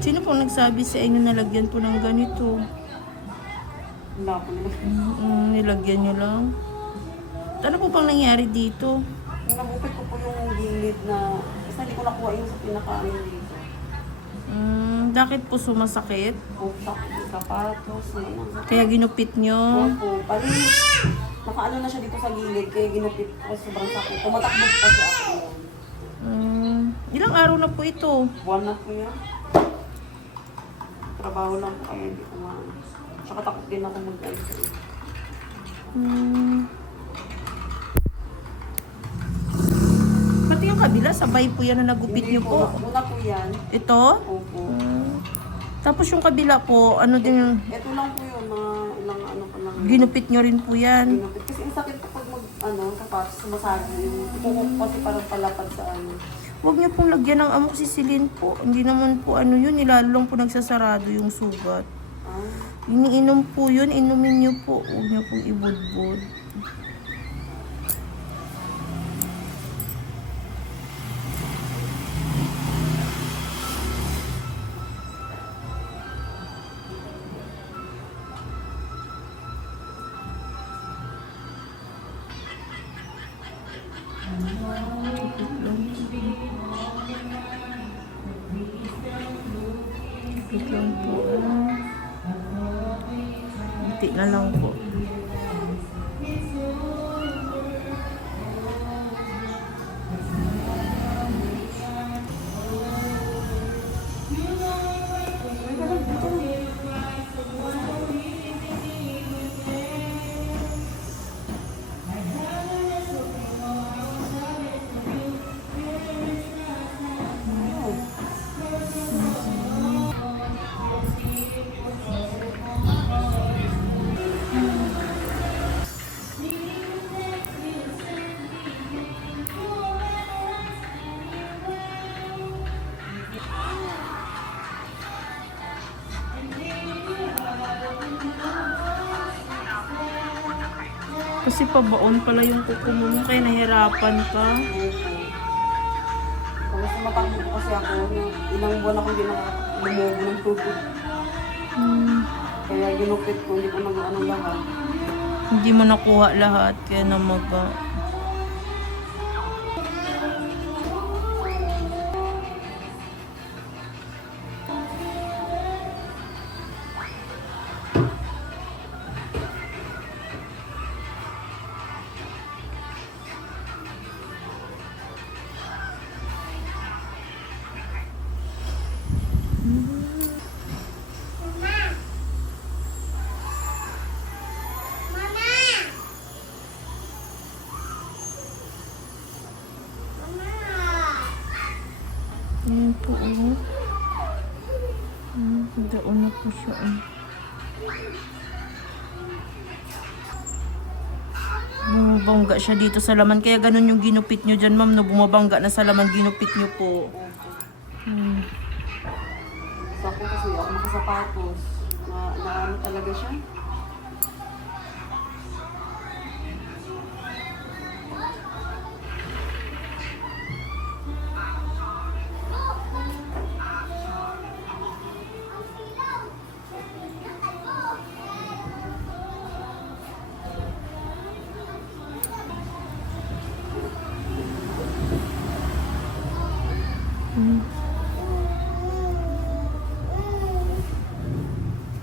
Sino po nagsabi sa inyo na lagyan po ng ganito? Wala po nila. Nilagyan nyo lang. Ano po bang nangyari dito? Nagupit ko po yung gilid na, kasi hindi ko nakuha yung sa pinaka-ano dito. Bakit po sumasakit? Utak, sapatos, Kaya ginupit nyo? Opo, palis. Nakaano na siya dito sa gilid, kaya ginupit ko sobrang sakit. Tumatakbo po kasi ako. Ilang araw na po ito? Buwan na po yan. Trabaho lang po kaya hindi ko maano. Tsaka takot din ako mag-ano. Pati yung kabila, sabay po yan na nagupit nyo po. Una po yan. Ito? Opo. Tapos yung kabila po, ano din yung Ito lang po yun, mga ilang ano pa lang. ginupit nyo rin po yan? Ginupit. Kasi ang sakit kapag mag-ano, sapatos, sumasagi yung ikukuk kasi parang palapad sa ano. Huwag niyo pong lagyan ng amoxicillin po. Hindi naman po ano yun, nilalo lang po nagsasarado yung sugat. Iniinom po yun, inumin niyo po. Huwag niyo pong ibudbud. Wait lang po. Hindi na lang po. Kasi pabaon pala yung kuko mo, kaya nahirapan ka. Tapos matakbo po kasi ako, ilang buwan ako hindi nakakabumubo ng tubig. Kaya ginupit ko, hindi ko nag-ano lahat. Hindi mo nakuha lahat, kaya namaga. Ayan po, oh. Daon na po siya, oh. Bumabangga siya dito sa laman. Kaya ganun yung ginupit nyo dyan, ma'am. No, bumabangga na sa laman, ginupit nyo po. Sako kasi ako nakasapatos. Na ano talaga siya.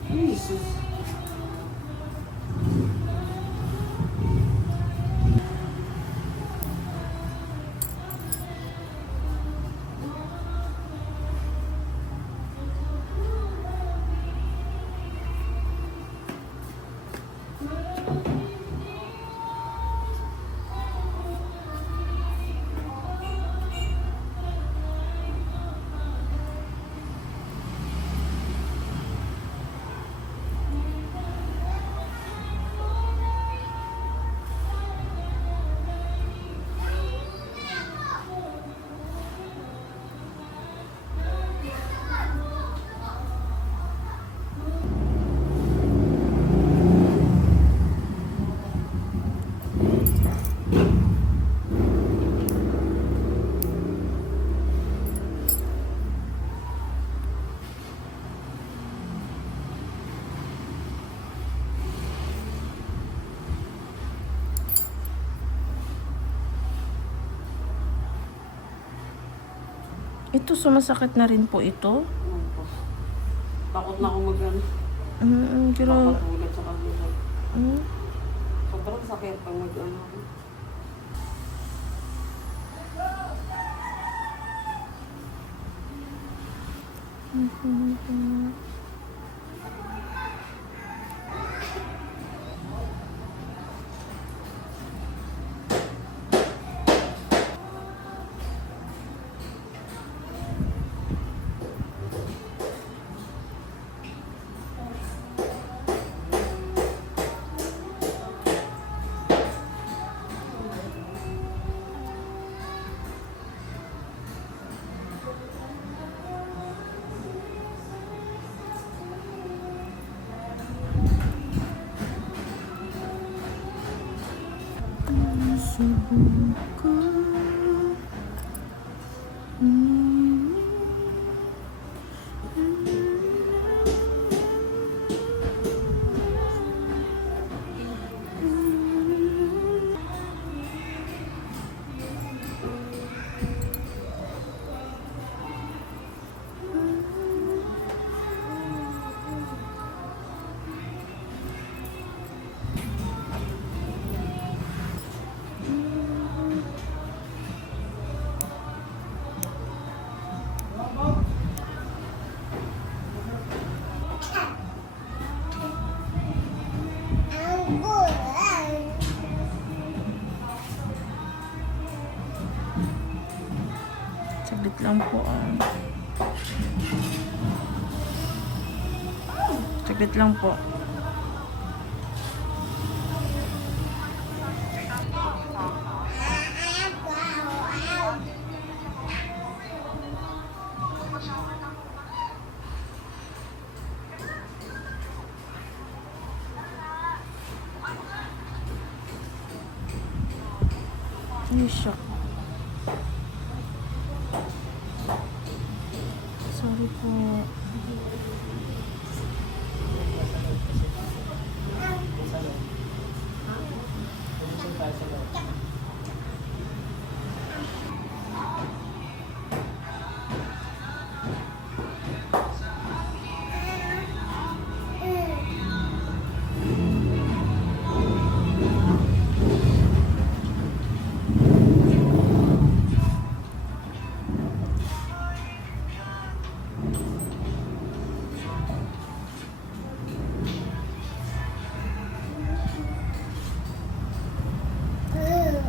Jesus. Ito, sumasakit na rin po ito. Opo. Takot na ako mag-ano. Grabe. Papatulad sa kanila. Mm. Sobrang sakit pag mag-ano. Saglit lang po. Saglit lang po. Ay, shock. Sorry po.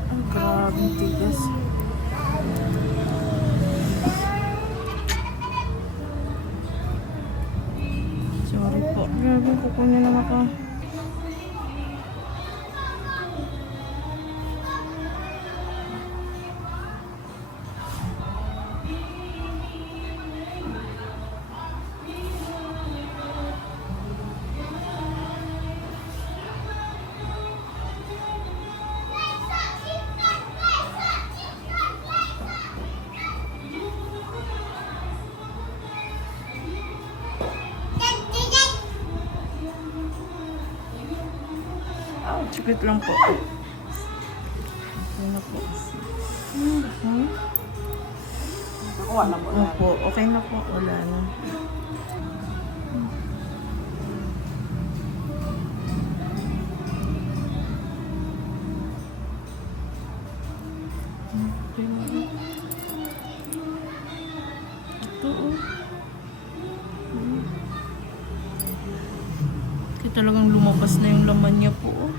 Ang grabe, tigas. Sorry po. Grabe, kukunin na ako. Saglit lang po. Ayun na po. Nakuha na po na. Opo, okay na po. Wala na. Ito, oh. Kaya talagang lumabas na yung laman niya po, oh.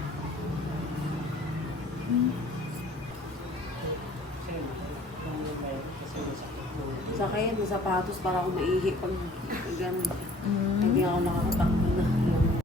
Sa akin, may sapatos para ako maihi pag gano'n. Hindi ako nakakatakbo.